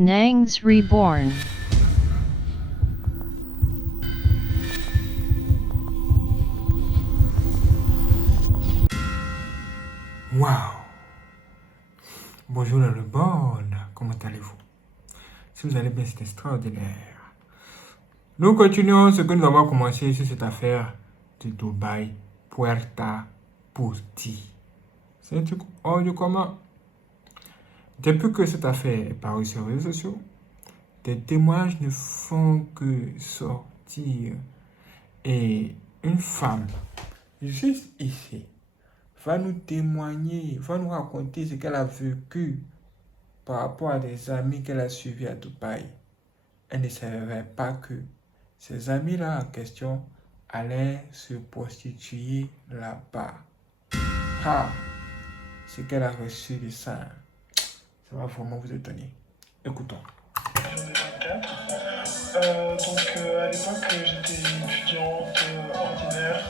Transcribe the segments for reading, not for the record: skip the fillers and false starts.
Nangs Reborn. Waouh! Bonjour le bon, comment allez-vous? Si vous allez bien, c'est extraordinaire. Nous continuons ce que nous avons commencé sur cette affaire de Dubaï, Puerta Porti. C'est un truc hors du commun. Depuis que cette affaire est parue sur les réseaux sociaux, des témoignages ne font que sortir. Et une femme, juste ici, va nous témoigner, va nous raconter ce qu'elle a vécu par rapport à des amis qu'elle a suivis à Dubaï. Elle ne savait pas que ces amis-là en question allaient se prostituer là-bas. Ah, ce qu'elle a reçu de ça va vraiment vous étonner. Écoutons. J'en ai 24. À l'époque, j'étais étudiante ordinaire.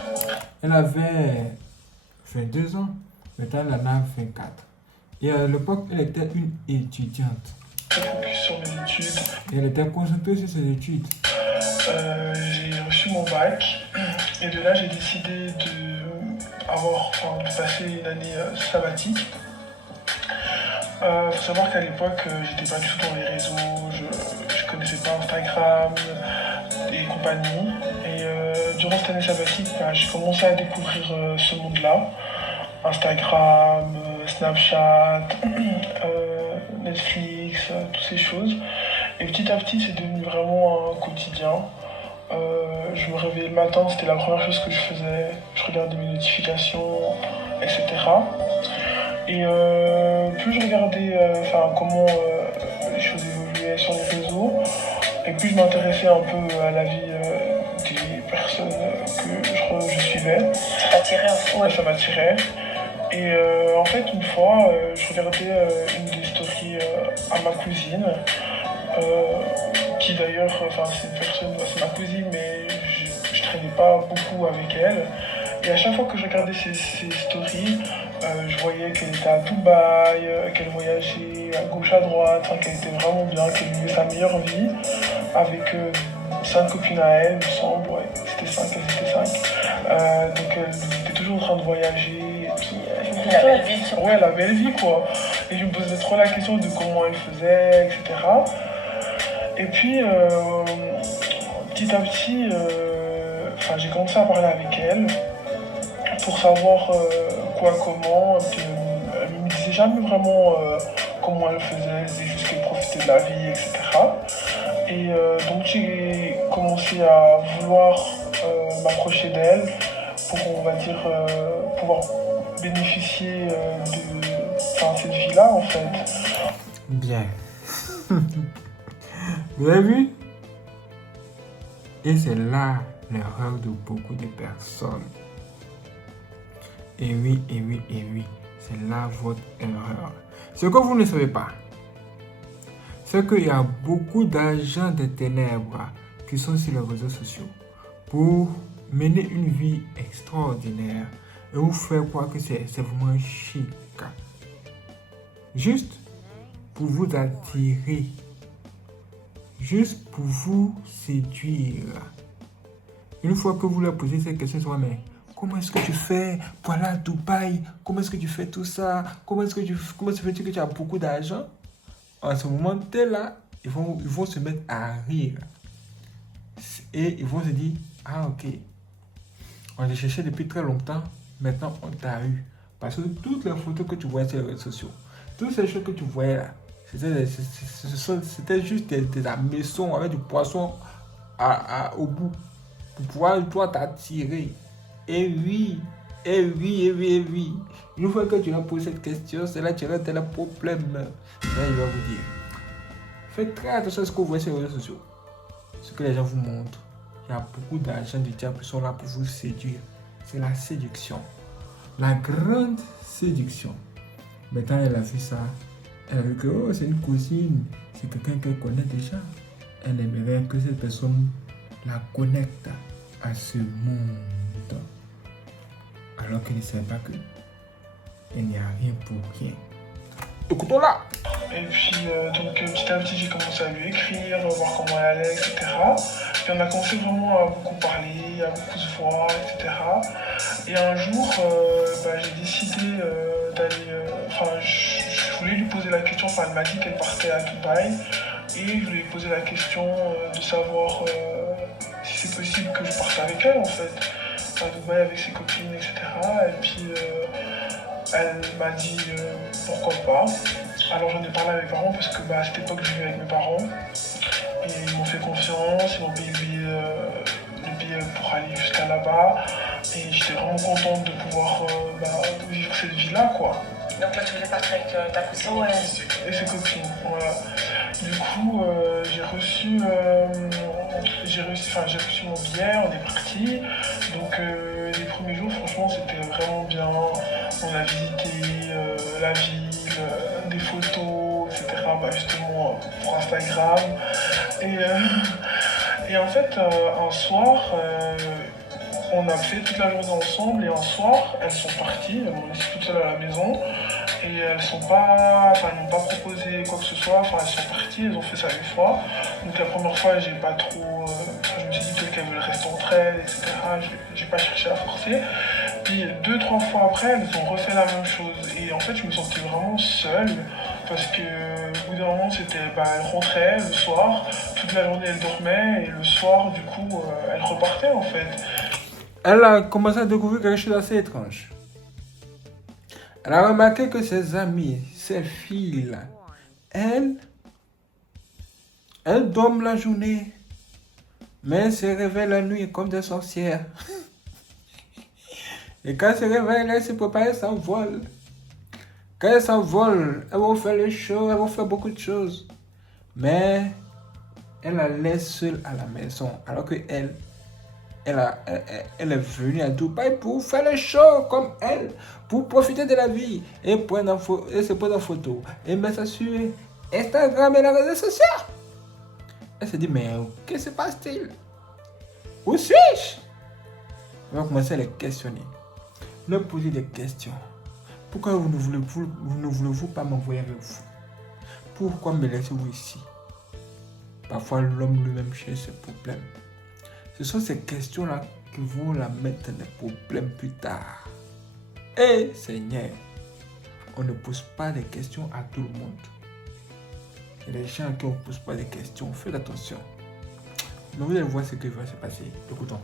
Elle avait 22 ans, maintenant elle en a 24. Et à l'époque, elle était une étudiante. Très focus sur mes études. Et elle était concentrée sur ses études. J'ai reçu mon bac et de là j'ai décidé de passer une année sabbatique. Faut savoir qu'à l'époque j'étais pas du tout dans les réseaux, je connaissais pas Instagram et compagnie. Et durant cette année sabbatique, j'ai commencé à découvrir ce monde-là. Instagram, Snapchat, Netflix, toutes ces choses. Et petit à petit, c'est devenu vraiment un quotidien. Je me réveillais le matin, c'était la première chose que je faisais. Je regardais mes notifications, etc. Et plus je regardais comment les choses évoluaient sur les réseaux, et plus je m'intéressais un peu à la vie des personnes que je suivais. Ça t'attirait en fait? Ouais, ça m'attirait. Et en fait, une fois, je regardais une des stories à ma cousine, qui d'ailleurs, c'est ma cousine, mais je traînais pas beaucoup avec elle. Et à chaque fois que je regardais ses stories, je voyais qu'elle était à Dubaï, qu'elle voyageait à gauche, à droite, qu'elle était vraiment bien, qu'elle vivait sa meilleure vie, avec 5 copines à elle, il me semble, ouais, c'était 5, elles étaient 5. Donc elle était toujours en train de voyager. La belle vie. Ouais, la belle vie, quoi. Et je me posais trop la question de comment elle faisait, etc. Et puis, petit à petit, j'ai commencé à parler avec elle pour savoir quoi, comment. Et puis, elle me disait jamais vraiment comment elle faisait, elle disait juste qu'elle profitait de la vie, etc. Et donc, j'ai commencé à vouloir m'approcher d'elle pour, on va dire, pouvoir bénéficier de cette vie-là, en fait. Bien. Vous avez vu? Et c'est là l'erreur de beaucoup de personnes. Et oui, c'est là votre erreur. Ce que vous ne savez pas, c'est qu'il y a beaucoup d'agents des ténèbres qui sont sur les réseaux sociaux pour mener une vie extraordinaire et vous faire croire que c'est vraiment chic. Juste pour vous attirer, juste pour vous séduire. Une fois que vous leur posez cette question, c'est mais comment est-ce que tu fais pour aller à Dubaï? Comment est-ce que tu fais tout ça? Comment se fait-il que tu as beaucoup d'argent? En ce moment-là, ils vont se mettre à rire. Et ils vont se dire, ah ok, on t'a cherché depuis très longtemps, maintenant on t'a eu. Parce que toutes les photos que tu voyais sur les réseaux sociaux, toutes ces choses que tu voyais là, c'était juste des maisons avec du poisson au bout pour pouvoir t'attirer. Et oui. Une fois que tu as posé cette question, c'est là que tu auras tel problème. Là, il va vous dire. Faites très attention à ce que vous voyez sur les réseaux sociaux. Ce que les gens vous montrent. Il y a beaucoup d'agents du diable qui sont là pour vous séduire. C'est la séduction. La grande séduction. Maintenant, elle a vu ça. Elle a vu que c'est une cousine. C'est quelqu'un qu'elle connaît déjà. Elle aimerait que cette personne la connecte à ce monde. Alors qu'elle ne sait pas que il n'y a rien pour rien. Écoutons-la. Et puis, donc, petit à petit, j'ai commencé à lui écrire, voir comment elle allait, etc. Puis on a commencé vraiment à beaucoup parler, à beaucoup se voir, etc. Et un jour, j'ai décidé d'aller... Enfin, je voulais lui poser la question, enfin, elle m'a dit qu'elle partait à Dubaï. Et je voulais lui poser la question de savoir si c'est possible que je parte avec elle, en fait. À Dubaï avec ses copines, etc. Et puis, elle m'a dit pourquoi pas. Alors j'en ai parlé à mes parents parce que à cette époque je vivais avec mes parents et ils m'ont fait confiance, ils m'ont payé le billet pour aller jusqu'à là-bas et j'étais vraiment contente de pouvoir vivre cette vie-là quoi. Donc là tu voulais partir avec ta cousine et ses copines, voilà. Du coup j'ai reçu mon billet, on est parti. Donc les premiers jours franchement c'était vraiment bien. On a visité la ville, des photos, etc. Justement pour Instagram. Et en fait un soir on a fait toute la journée ensemble et un soir elles sont parties, elles m'ont laissé toute seule à la maison. Et elles n'ont pas proposé quoi que ce soit, enfin elles sont parties, elles ont fait ça une fois. Donc la première fois j'ai pas trop, je me suis dit peut-être qu'elles veulent rester entre elles, etc. J'ai pas cherché à forcer. Puis 2-3 fois après elles ont refait la même chose. Et en fait je me sentais vraiment seule parce que au bout d'un moment c'était, elles rentraient le soir, toute la journée elles dormaient et le soir du coup elles repartaient en fait. Elle a commencé à découvrir quelque chose d'assez étrange. Elle a remarqué que ses amies, ses filles, là, elles dorment la journée, mais elles se réveillent la nuit comme des sorcières. Et quand elles se réveillent, elles se préparent, elles s'envolent. Quand elles s'envolent, elles vont faire les choses, elles vont faire beaucoup de choses. Mais elle la laisse seule à la maison, alors que elle est venue à Dubaï pour faire le show comme elle, pour profiter de la vie et se prendre en photo et mettre ça sur Instagram et les réseaux sociaux. Elle se dit, mais que se passe-t-il? Où suis-je? On va commencer à les questionner. Leur poser des questions. Pourquoi vous ne voulez-vous pas m'envoyer avec vous? Pourquoi me laissez-vous ici? Parfois, l'homme lui-même cherche ses problèmes. Ce sont ces questions-là qui vont la mettre dans des problèmes plus tard. Et Seigneur, on ne pose pas des questions à tout le monde. Il y a des gens à qui on ne pose pas des questions. Faites attention. Mais vous allez voir ce qui va se passer. Écoutons.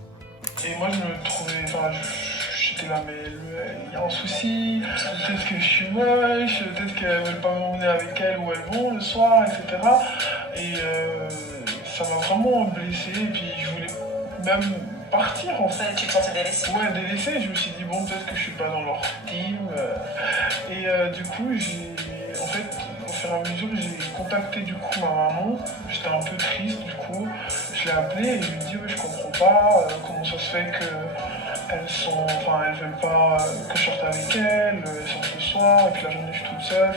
Et moi je me trouvais, j'étais là, mais il y a un souci, peut-être que je suis moche, peut-être qu'elles ne veulent pas m'emmener avec elles où elles vont le soir, etc. Et ça m'a vraiment blessé, et puis je voulais même partir en fait. Tu te sentais délaissée? Ouais, délaissée, je me suis dit bon, peut-être que je suis pas dans leur team. Et du coup, en fait, au fur et à mesure, j'ai contacté du coup ma maman. J'étais un peu triste du coup. Je l'ai appelée et je lui ai dit ouais, je comprends pas comment ça se fait que elles veulent pas que je sorte avec elles sortent le soir et puis la journée je suis toute seule.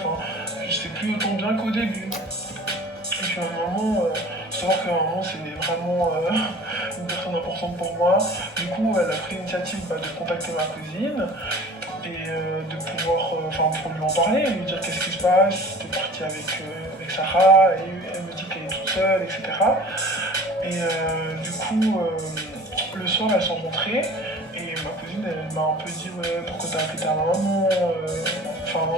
Je sais plus autant bien qu'au début. Et puis ma maman, savoir que ma maman c'est vraiment une personne importante pour moi. Du coup, elle a pris l'initiative de contacter ma cousine et de pouvoir, pour lui en parler, lui dire qu'est-ce qui se passe. T'es partie avec Sarah et elle me dit qu'elle est toute seule, etc. Et du coup, le soir elles sont rentrées et ma cousine elle m'a un peu dit ouais pourquoi t'as appelé ta maman,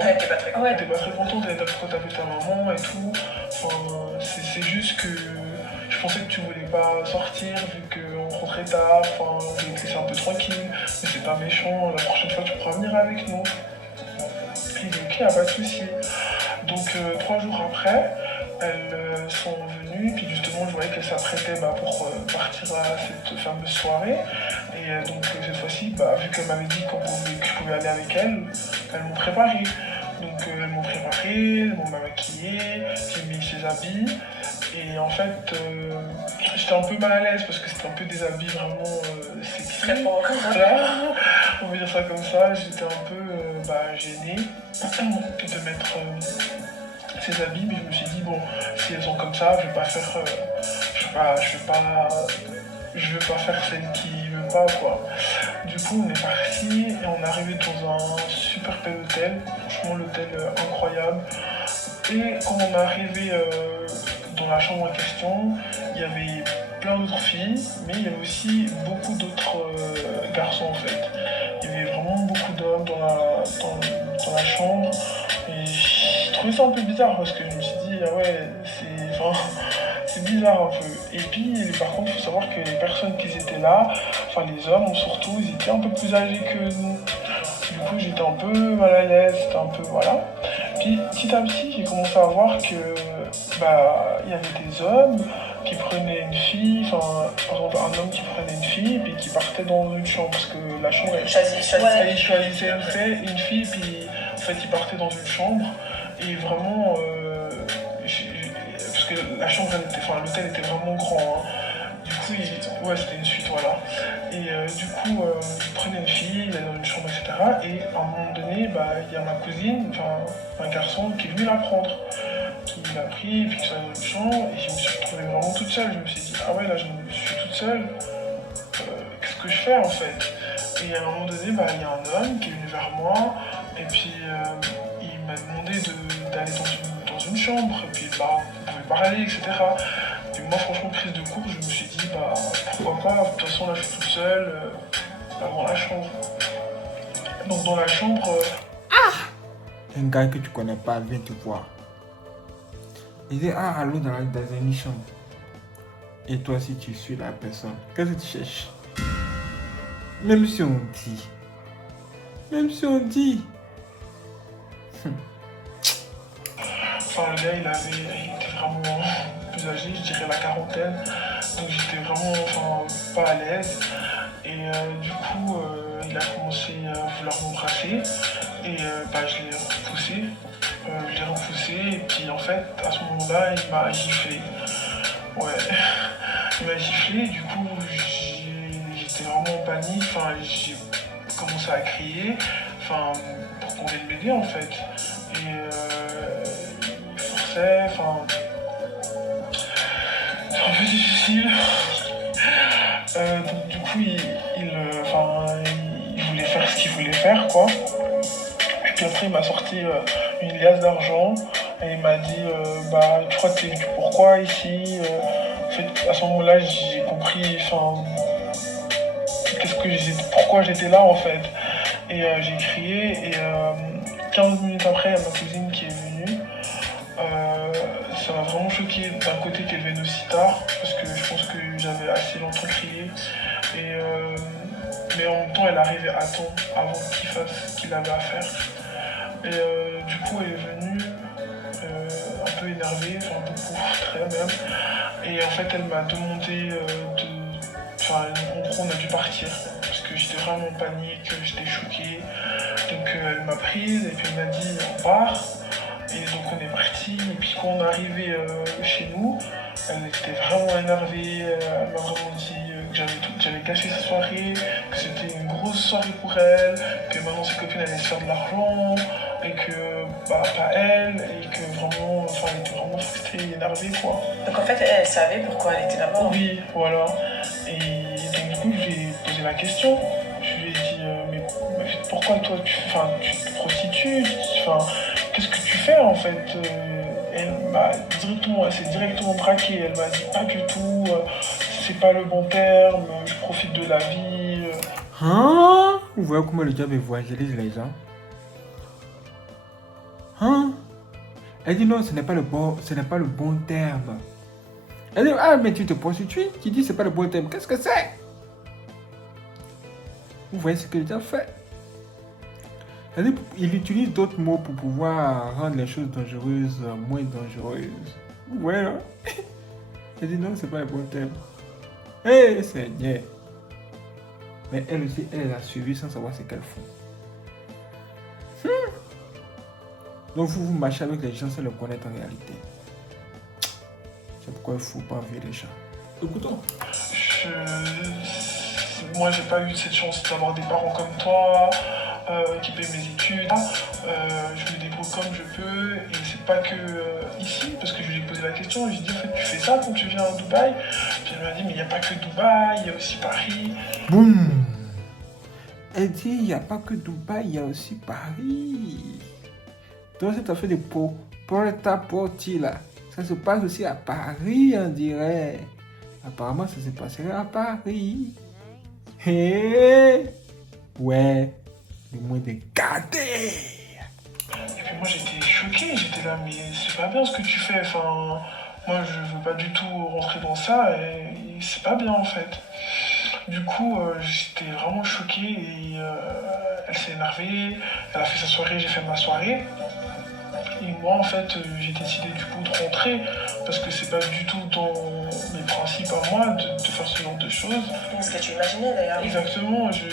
elle était pas très contente. Elle était pas très contente, elle était pourquoi t'as appelé ta maman et tout. C'est juste que je pensais que tu voulais pas sortir vu qu'on rentrait tard, on voulait te laisser un peu tranquille, mais c'est pas méchant, la prochaine fois tu pourras venir avec nous. Et il dit ok, y a pas de souci. Donc 3 jours après, elles sont venues, puis justement je voyais qu'elles s'apprêtaient pour partir à cette fameuse soirée. Et donc cette fois-ci, vu qu'elles m'avaient dit que je pouvais aller avec elles m'ont préparé. Donc elles m'ont préparé, elles m'ont maquillée, j'ai mis ses habits. Et en fait, j'étais un peu mal à l'aise parce que c'était un peu des habits vraiment sexy. Très fort. Voilà, on va dire ça comme ça. J'étais un peu gênée de mettre ces habits, mais je me suis dit bon, si elles sont comme ça, je vais pas faire, je vais pas faire celle qui veut pas quoi. Du coup, on est parti et on est arrivé dans un super bel hôtel. Franchement, l'hôtel incroyable. Et quand on est arrivé dans la chambre en question, il y avait plein d'autres filles, mais il y avait aussi beaucoup d'autres garçons en fait. Il y avait vraiment beaucoup d'hommes dans la chambre. Et je trouvais ça un peu bizarre parce que je me suis dit, ah ouais, c'est bizarre un peu. Et puis, par contre, il faut savoir que les personnes qui étaient là, enfin les hommes surtout, ils étaient un peu plus âgés que nous. Du coup, j'étais un peu mal à l'aise, c'était un peu, voilà. Puis, petit à petit, j'ai commencé à voir que, il y avait des hommes qui prenaient une fille, enfin, par exemple, un homme qui prenait une fille, puis qui partait dans une chambre, parce que la chambre, il choisissait une fille, puis en fait, il partait dans une chambre, et vraiment, parce que la chambre, l'hôtel était vraiment grand, hein. Du coup, c'était une suite, voilà. Et du coup, il prenait une fille, il allait dans une chambre, etc. Et à un moment donné, il y a ma cousine, enfin, un garçon qui est venu la prendre. Qui l'a pris, puis qui sont allés dans une chambre, et je me suis retrouvée vraiment toute seule. Je me suis dit, ah ouais, là, je suis toute seule. Qu'est-ce que je fais, en fait? Et à un moment donné, il y a un homme qui est venu vers moi, et puis il m'a demandé d'aller dans une chambre, et puis, on pouvait parler, etc. Et moi, franchement, prise de court, je me suis dit, pourquoi pas, de toute façon, là, je suis toute seule, dans la chambre. Donc, dans la chambre... Un gars que tu connais pas vient te voir. Il dit, allons dans une chambre. Et toi, si tu suis la personne, qu'est-ce que tu cherches? Même si on dit. Enfin, le gars, il était vraiment plus âgé, je dirais la quarantaine. Donc j'étais vraiment pas à l'aise. Et du coup, il a commencé à vouloir m'embrasser. Et je l'ai repoussé. Et puis en fait, à ce moment-là, il m'a giflé. Ouais, il m'a giflé. Du coup, j'étais vraiment en panique. Enfin, j'ai commencé à crier. Enfin, pour qu'on vienne m'aider en fait. Et il forçait. Enfin, c'est un peu difficile. Donc du coup, il voulait faire ce qu'il voulait faire, quoi. Et puis après, il m'a sorti une liasse d'argent et il m'a dit, tu crois que t'es venu pourquoi ici? En fait, à ce moment-là, j'ai compris, pourquoi j'étais là, en fait. Et j'ai crié et 15 minutes après, il y a ma cousine qui est venue. Ça m'a vraiment choqué d'un côté qu'elle vienne aussi tard, parce que je pense que j'avais assez longtemps crié. Mais en même temps, elle arrivait à temps avant qu'il fasse ce qu'il avait à faire. Et du coup, elle est venue un peu énervée, beaucoup, très même. Et en fait, elle m'a demandé en gros, on a dû partir, parce que j'étais vraiment en panique, j'étais choquée. Donc elle m'a prise et puis elle m'a dit on part. Et donc on est parti, et puis quand on est arrivé chez nous, elle était vraiment énervée, elle m'a vraiment dit que j'avais gâché sa soirée, que c'était une grosse soirée pour elle, que maintenant ses copines allaient se faire de l'argent, et que pas elle, et que vraiment, elle était vraiment frustrée et énervée, quoi. Donc en fait, elle savait pourquoi elle était là-bas. Oui, voilà. Et donc du coup, je lui ai posé la question. Je lui ai dit, mais pourquoi toi, tu te prostitues? Qu'est-ce que tu fais en fait? Elle s'est directement braquée. Elle m'a dit pas du tout, c'est pas le bon terme, je profite de la vie. Hein? Vous voyez comment le diable évangélise les gens? Hein? Elle dit non, ce n'est pas le bon terme. Elle dit, mais tu te prostitues? Tu dis c'est pas le bon terme. Qu'est-ce que c'est? Vous voyez ce que le diable fait? Elle dit, il utilise d'autres mots pour pouvoir rendre les choses dangereuses moins dangereuses. Vous voyez, hein? Elle dit non, c'est pas le bon terme. Eh, Seigneur! Mais elle aussi, elle a suivi sans savoir ce qu'elle fait. Donc vous marchez avec les gens sans le connaître en réalité. C'est pourquoi il ne faut pas envier les gens. Écoutons. Moi, j'ai pas eu cette chance d'avoir des parents comme toi, qui paient mes études. Je me débrouille comme je peux, et c'est pas que ici, parce que je lui ai posé la question, je lui ai dit, en fait, tu fais ça quand tu viens à Dubaï? Puis elle m'a dit, mais il n'y a pas que Dubaï, il y a aussi Paris. Boum! Elle dit, il n'y a pas que Dubaï, il y a aussi Paris. Donc, ça t'a fait des porte-à-porte là. Ça se passe aussi à Paris, on dirait. Apparemment, ça se passerait à Paris. Hé! Ouais, le moins de garder. Et puis moi j'étais choquée, j'étais là, mais c'est pas bien ce que tu fais. Enfin, moi je veux pas du tout rentrer dans ça et c'est pas bien en fait. Du coup, j'étais vraiment choquée et elle s'est énervée. Elle a fait sa soirée, j'ai fait ma soirée. Et moi, en fait, j'ai décidé du coup de rentrer parce que c'est pas du tout dans mes principes à moi de faire ce genre de choses. Ce que tu imaginais d'ailleurs. Exactement, je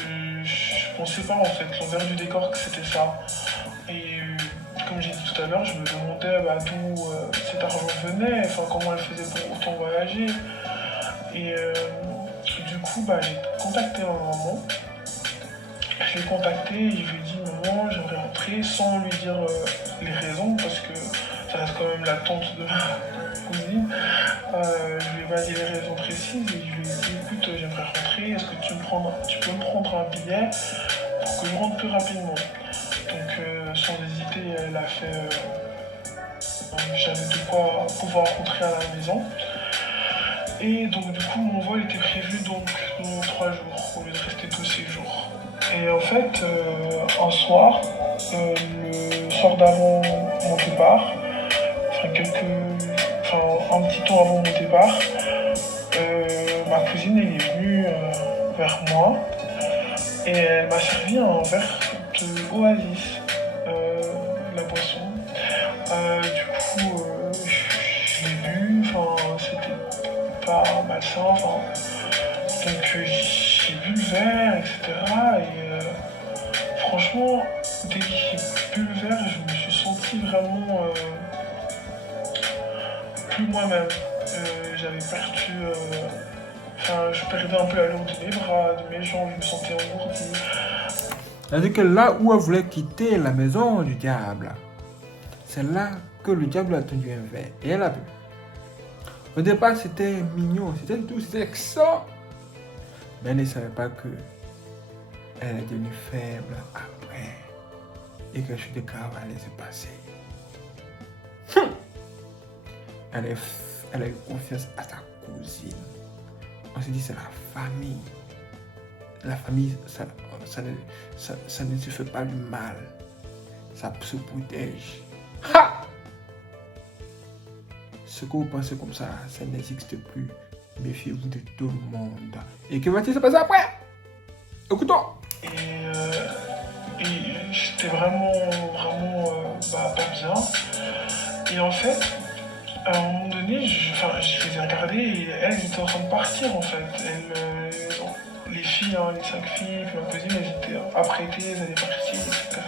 pensais pas en fait l'envers du décor que c'était ça. Et comme j'ai dit tout à l'heure, je me demandais d'où cet argent venait, enfin comment elle faisait pour autant voyager. Et du coup, j'ai contacté ma maman. Je l'ai contacté et je lui ai dit maman, j'aimerais rentrer sans lui dire les raisons parce que ça reste quand même la tante de ma cousine. Je lui ai pas dit les raisons précises et je lui ai dit écoute, j'aimerais rentrer, est-ce que tu peux me prendre un billet pour que je rentre plus rapidement. Donc sans hésiter, elle a fait. J'avais de quoi pouvoir rentrer à la maison. Et donc du coup mon vol était prévu donc dans 3 jours au lieu de rester tous 6 jours. Et en fait, un soir, le soir d'avant mon départ, un petit temps avant mon départ, ma cousine elle est venue vers moi et elle m'a servi un verre de Oasis, la boisson. Du coup, je l'ai bu, c'était pas malsain, donc j'ai bu le verre, etc. Et franchement, dès que j'ai bu le verre, je me suis senti vraiment plus moi-même. J'avais perdu. Je perdais un peu l'allure de mes bras, de mes jambes, je me sentais engourdi. C'est-à-dire que là où elle voulait quitter la maison du diable, c'est là que le diable a tendu un verre et elle a bu. Au départ, c'était mignon, c'était doux, c'était excellent. Mais elle ne savait pas que elle est devenue faible après et que quelque chose de grave allait se passer. Elle a eu confiance à sa cousine. On s'est dit c'est la famille. La famille, ça ne se fait pas du mal. Ça se protège. Ha! Ce que vous pensez comme ça n'existe plus. Méfiez-vous de tout le monde. Et que va-t-il se passer après? Écoutons. Et j'étais vraiment pas bien. Et en fait, à un moment donné, je les ai regardées et elles étaient en train de partir en fait. Les filles, les 5 filles, puis ma cousine, elles étaient apprêtées, elles allaient partir, etc.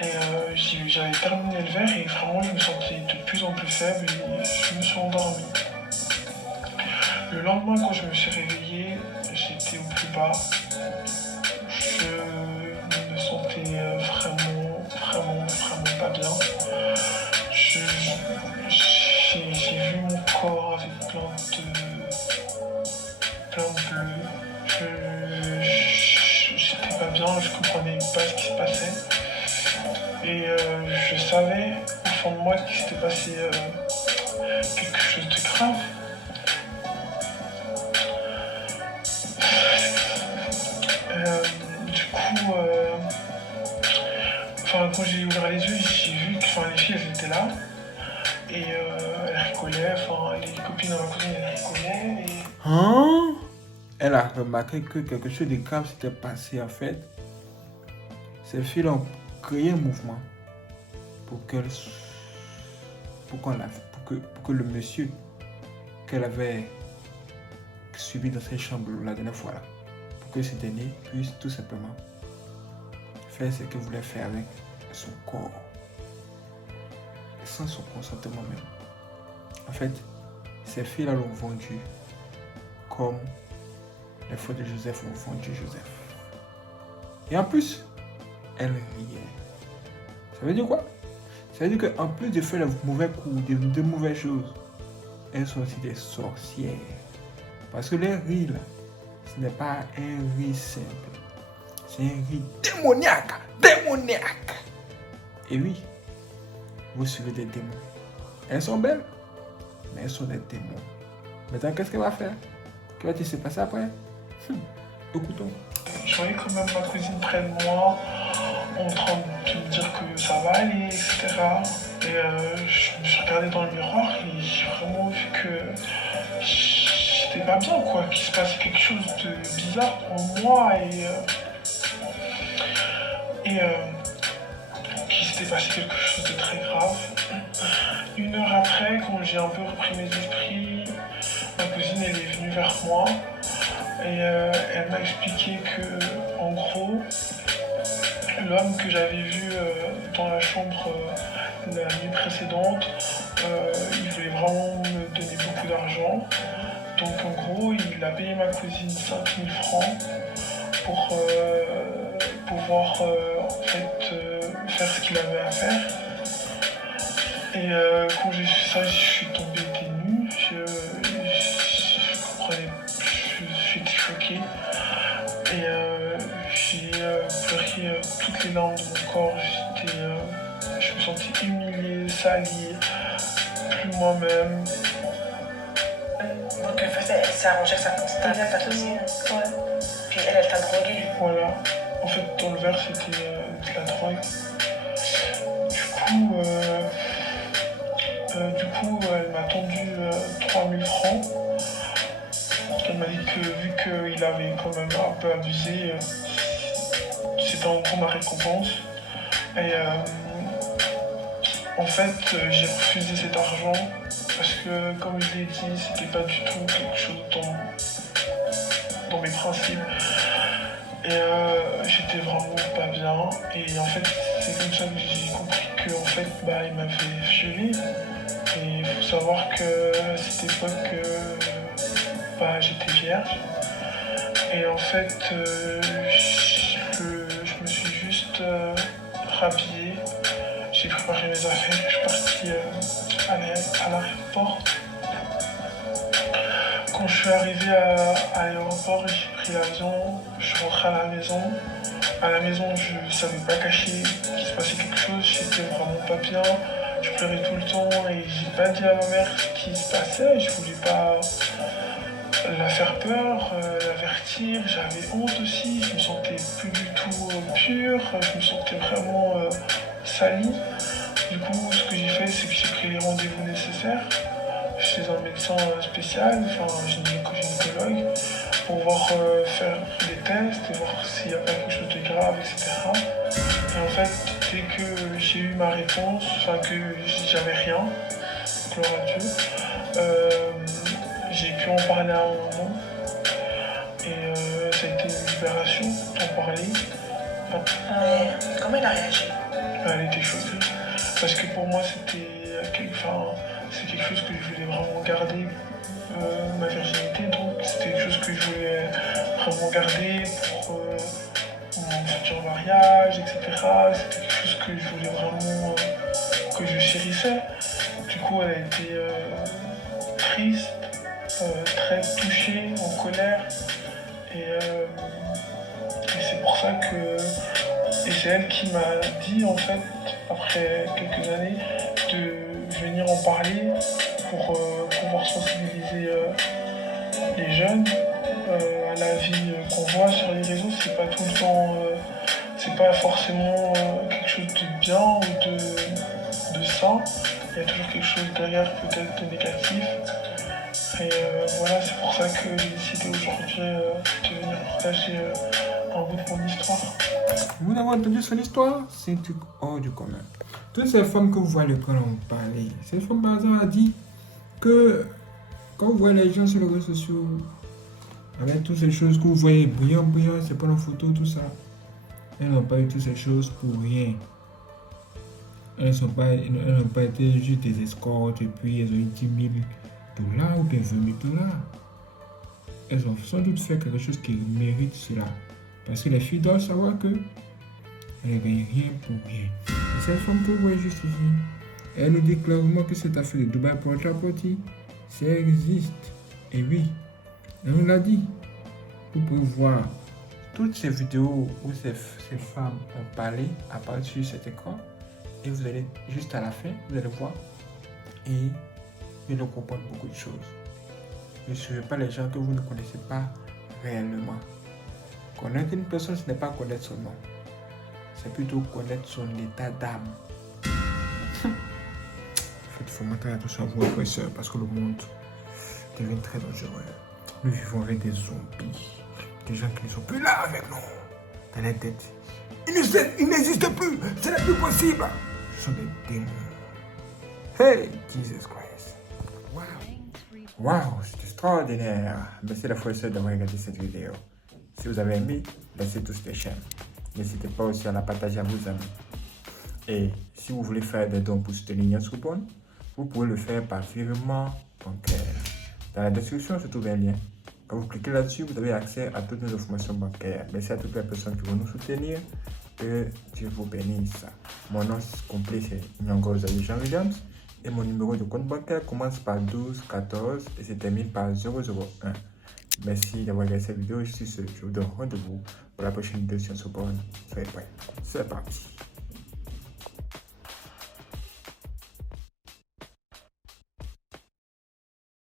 Et j'avais terminé le verre et vraiment je me sentais de plus en plus faible et je me suis endormi. Le lendemain, quand je me suis réveillé, j'étais au plus bas. Je me sentais vraiment pas bien. J'ai vu mon corps avec plein de bleus. J'étais pas bien, je comprenais pas ce qui se passait. Et je savais au fond de moi qu'il s'était passé quelque chose de grave. Du coup, quand j'ai ouvert les yeux, j'ai vu que les filles elles étaient là. Et elles rigolaient, les copines de ma cousine elles rigolaient. Hein? Elle a remarqué que quelque chose de grave s'était passé en fait. Ces filles ont créé un mouvement pour que le monsieur qu'elle avait suivi dans cette chambre la dernière fois là, pour que ce dernier puisse tout simplement faire ce qu'il voulait faire avec son corps sans son consentement même. En fait, ces filles-là l'ont vendu comme les frères de Joseph ont vendu Joseph. Et en plus, elle riait. Ça veut dire quoi? Ça veut dire qu'en plus de faire de mauvais coups, de mauvaises choses, elles sont aussi des sorcières. Parce que les rires là, ce n'est pas un rire simple. C'est un rire démoniaque. Et oui, vous suivez des démons. Elles sont belles, mais elles sont des démons. Maintenant, qu'est-ce qu'elle va faire? Que va-t-il se passer après? Écoutons. Je voyais quand même ma cousine près de moi, en train de me dire que ça va aller, etc. Et je me suis regardée dans le miroir et j'ai vraiment vu que j'étais pas bien, quoi, qu'il se passait quelque chose de bizarre en moi et qu'il s'était passé quelque chose de très grave. 1 heure après, quand j'ai un peu repris mes esprits, ma cousine elle est venue vers moi et elle m'a expliqué que, en gros, l'homme que j'avais vu dans la chambre la nuit précédente, il voulait vraiment me donner beaucoup d'argent. Donc en gros, il a payé ma cousine 5000 francs pour pouvoir en fait faire ce qu'il avait à faire. Et quand j'ai su ça, je suis tombée des nues. Je comprenais, j'étais choquée. Et j'ai pleuré toutes les larmes de mon corps. Je me sentais humiliée, salie, plus moi-même. Donc elle s'arrangeait sa constate, ta cousine. Ouais. Puis elle t'a drogué. Voilà. En fait, dans le verre, c'était de la drogue. Du coup, elle m'a tendu 3000 francs. Elle m'a dit que vu qu'il avait quand même un peu abusé, c'était en gros ma récompense. Et en fait, j'ai refusé cet argent parce que, comme je l'ai dit, c'était pas du tout quelque chose dans mes principes. Et j'étais vraiment pas bien. Et en fait, c'est comme ça que j'ai compris qu'en fait, il m'avait violée. Et il faut savoir que à cette époque, j'étais vierge. Et en fait, je me suis juste rhabillée. J'ai préparé mes affaires. Je suis partie à l'aéroport. Quand je suis arrivée à l'aéroport, j'ai pris l'avion. Je suis rentrée à la maison. À la maison, je ne savais pas cacher qu'il se passait quelque chose. J'étais vraiment pas bien. Je pleurais tout le temps et j'ai pas dit à ma mère ce qui se passait. Je voulais pas la faire peur, l'avertir. J'avais honte aussi. Je me sentais plus du tout pure. Je me sentais vraiment salie. Du coup, ce que j'ai fait, c'est que j'ai pris les rendez-vous nécessaires chez un médecin spécial, un gynécologue, pour voir faire des tests et voir s'il n'y a pas quelque chose de grave, etc. Et en fait, dès que j'ai eu ma réponse, que j'avais rien, gloire à Dieu, j'ai pu en parler à un moment. Et ça a été une libération d'en parler. Comment il a réagi? Elle était choquée. Parce que pour moi, c'est quelque chose que je voulais vraiment garder, ma virginité. Donc, c'était quelque chose que je voulais vraiment garder pour mon futur mariage, etc. C'était quelque chose que je voulais vraiment, que je chérissais. Du coup, elle a été triste, très touchée, en colère. Et c'est pour ça que... Et c'est elle qui m'a dit, en fait, après quelques années, de venir en parler pour pouvoir sensibiliser les jeunes à la vie qu'on voit sur les réseaux. C'est pas tout le temps, c'est pas forcément quelque chose de bien ou de sain. Il y a toujours quelque chose derrière, peut-être de négatif. Et voilà, c'est pour ça que j'ai décidé aujourd'hui de venir partager un bout de mon histoire. Vous avez entendu son histoire? C'est un truc hors du commun. Toutes ces femmes que vous voyez quand on parlait, cette femme par exemple a dit que quand vous voyez les gens sur les réseaux sociaux, avec toutes ces choses que vous voyez brillant, c'est pas en photo, tout ça, elles n'ont pas eu toutes ces choses pour rien. Elles n'ont pas été juste des escortes et puis elles ont eu 10 000 $ ou bien 20 000 $. Elles ont sans doute fait quelque chose qui mérite cela. Parce que les filles doivent savoir que elles ne gagnent rien pour rien. Et cette femme que vous voyez juste ici, elle nous dit clairement que cette affaire de Dubai porte-à-porte, ça existe. Et oui, elle nous l'a dit. Vous pouvez voir toutes ces vidéos où ces femmes ont parlé à partir de cet écran. Et vous allez, juste à la fin, vous allez voir et vous allez comprendre beaucoup de choses. Ne suivez pas les gens que vous ne connaissez pas réellement. Connaître une personne, ce n'est pas connaître son nom. C'est plutôt connaître son état d'âme. En fait, il faut montrer attention à vos frères et sœurs parce que le monde devient très dangereux. Nous vivons avec des zombies, des gens qui ne sont plus là avec nous, dans la tête. Ils n'existent plus, ce n'est plus possible. Ce sont des démons. Hey, Jesus Christ. Wow, c'est extraordinaire. Merci la frère et sœur d'avoir regardé cette vidéo. Si vous avez aimé, laissez tous les chaînes. N'hésitez pas aussi à la partager à vos amis. Et si vous voulez faire des dons pour soutenir Nias Coupon, vous pouvez le faire par virement bancaire. Dans la description, se trouve un lien. Quand vous cliquez là-dessus, vous avez accès à toutes nos informations bancaires. Merci à toutes les personnes qui vont nous soutenir. Que Dieu vous bénisse. Mon nom complet, c'est Nyongoza Jean Williams. Et mon numéro de compte bancaire commence par 12 14 et se termine par 001. Merci d'avoir regardé cette vidéo. Je vous donne rendez-vous pour la prochaine vidéo sur Sciences Po. Soyez prêts. C'est parti.